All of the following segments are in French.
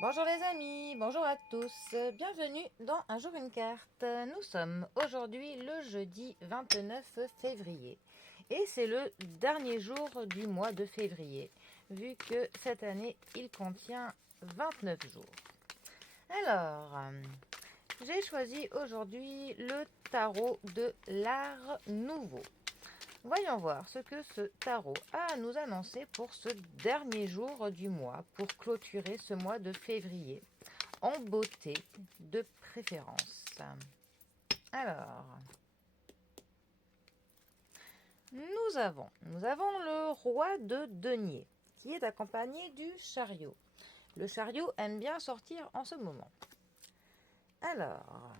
Bonjour les amis, bonjour à tous, bienvenue dans Un jour une carte. Nous sommes aujourd'hui le jeudi 29 février et c'est le dernier jour du mois de février vu que cette année il contient 29 jours. Alors, j'ai choisi aujourd'hui le tarot de l'art nouveau. Voyons voir ce que ce tarot a à nous annoncer pour ce dernier jour du mois, pour clôturer ce mois de février, en beauté de préférence. Alors, nous avons le roi de denier, qui est accompagné du chariot. Le chariot aime bien sortir en ce moment. Alors,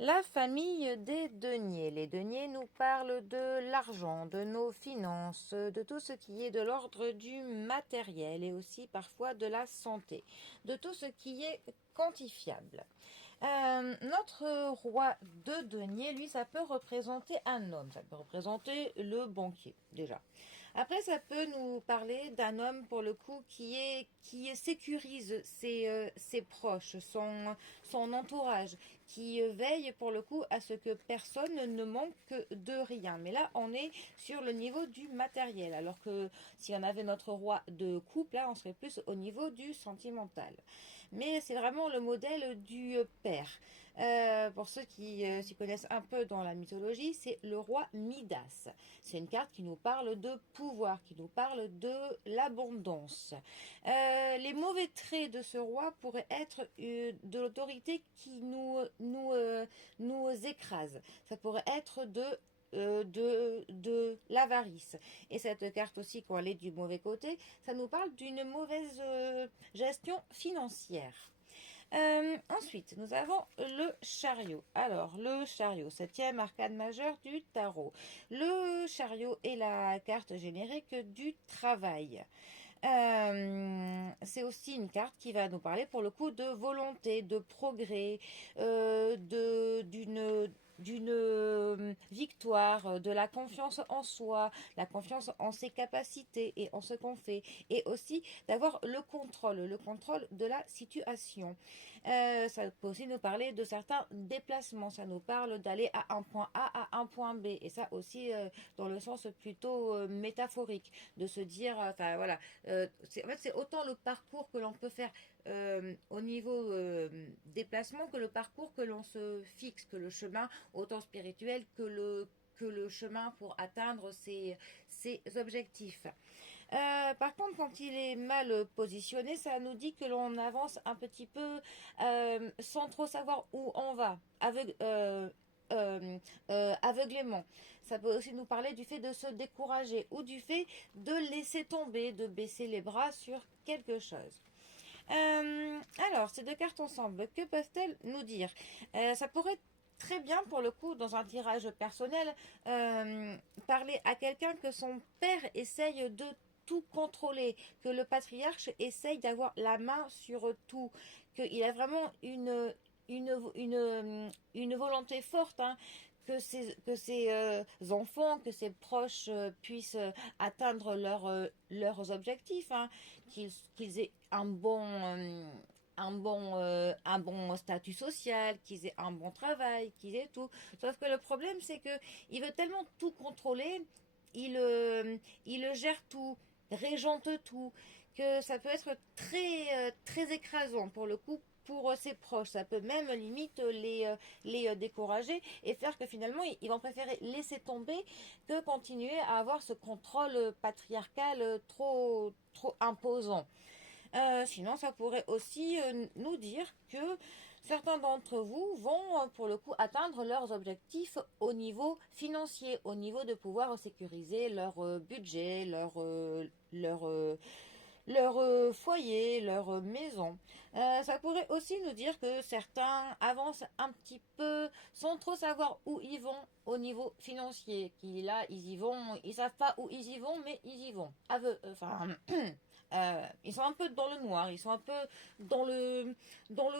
la famille des deniers. Les deniers nous parlent de l'argent, de nos finances, de tout ce qui est de l'ordre du matériel et aussi parfois de la santé, de tout ce qui est quantifiable. Notre roi de denier, lui, ça peut représenter un homme, ça peut représenter le banquier déjà. Après, ça peut nous parler d'un homme, pour le coup, qui sécurise ses proches, son entourage, qui veille, pour le coup, à ce que personne ne manque de rien. Mais là, on est sur le niveau du matériel, alors que si on avait notre roi de couple, là, on serait plus au niveau du sentimental. Mais c'est vraiment le modèle du père. Pour ceux qui s'y connaissent un peu dans la mythologie, c'est le roi Midas. C'est une carte qui nous parle de pouvoir, qui nous parle de l'abondance. Les mauvais traits de ce roi pourraient être de l'autorité qui nous écrase. Ça pourrait être de l'avarice. Et cette carte aussi, quand elle est du mauvais côté, ça nous parle d'une mauvaise gestion financière. Ensuite, nous avons le chariot. Alors, le chariot, septième arcane majeur du tarot. Le chariot est la carte générique du travail. C'est aussi une carte qui va nous parler pour le coup de volonté, de progrès, d'une victoire, de la confiance en soi, la confiance en ses capacités et en ce qu'on fait, et aussi d'avoir le contrôle de la situation. Ça peut aussi nous parler de certains déplacements, ça nous parle d'aller à un point A à un point B, et ça aussi dans le sens plutôt métaphorique, de se dire, enfin voilà, en fait c'est autant le parcours que l'on peut faire au niveau déplacement que le parcours que l'on se fixe, que le chemin autant spirituel que le chemin pour atteindre ses objectifs. Par contre, quand il est mal positionné, ça nous dit que l'on avance un petit peu sans trop savoir où on va, aveuglément. Ça peut aussi nous parler du fait de se décourager ou du fait de laisser tomber, de baisser les bras sur quelque chose. Alors, ces deux cartes ensemble, que peuvent-elles nous dire? Ça pourrait très bien, pour le coup, dans un tirage personnel, parler à quelqu'un que son père essaye de tout contrôler, que le patriarche essaye d'avoir la main sur tout, qu'il a vraiment une volonté forte, hein, que ses enfants, que ses proches puissent atteindre leurs objectifs, hein, qu'ils aient un bon statut social, qu'ils aient un bon travail, qu'ils aient tout. Sauf que le problème, c'est que il veut tellement tout contrôler, il gère tout, régente tout, que ça peut être très écrasant pour le coup pour ses proches. Ça peut même limite les décourager et faire que finalement ils vont préférer laisser tomber que continuer à avoir ce contrôle patriarcal trop imposant. Sinon, ça pourrait aussi nous dire que certains d'entre vous vont, pour le coup, atteindre leurs objectifs au niveau financier, au niveau de pouvoir sécuriser leur budget, leur foyer, leur maison. Ça pourrait aussi nous dire que certains avancent un petit peu sans trop savoir où ils vont au niveau financier. Qui là, ils y vont, ils savent pas où ils y vont, mais ils y vont. ils sont un peu dans le noir, ils sont un peu dans le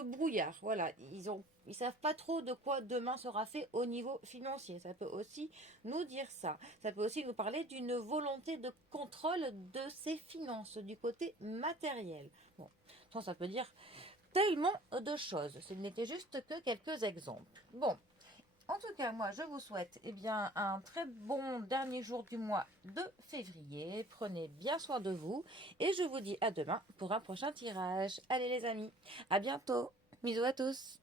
brouillard. Voilà, ils savent pas trop de quoi demain sera fait au niveau financier. Ça peut aussi nous dire ça. Ça peut aussi nous parler d'une volonté de contrôle de ses finances, du côté matériel. Bon, ça peut dire tellement de choses. Ce n'était juste que quelques exemples. Bon, en tout cas, moi, je vous souhaite un très bon dernier jour du mois de février. Prenez bien soin de vous et je vous dis à demain pour un prochain tirage. Allez les amis, à bientôt. Bisous à tous.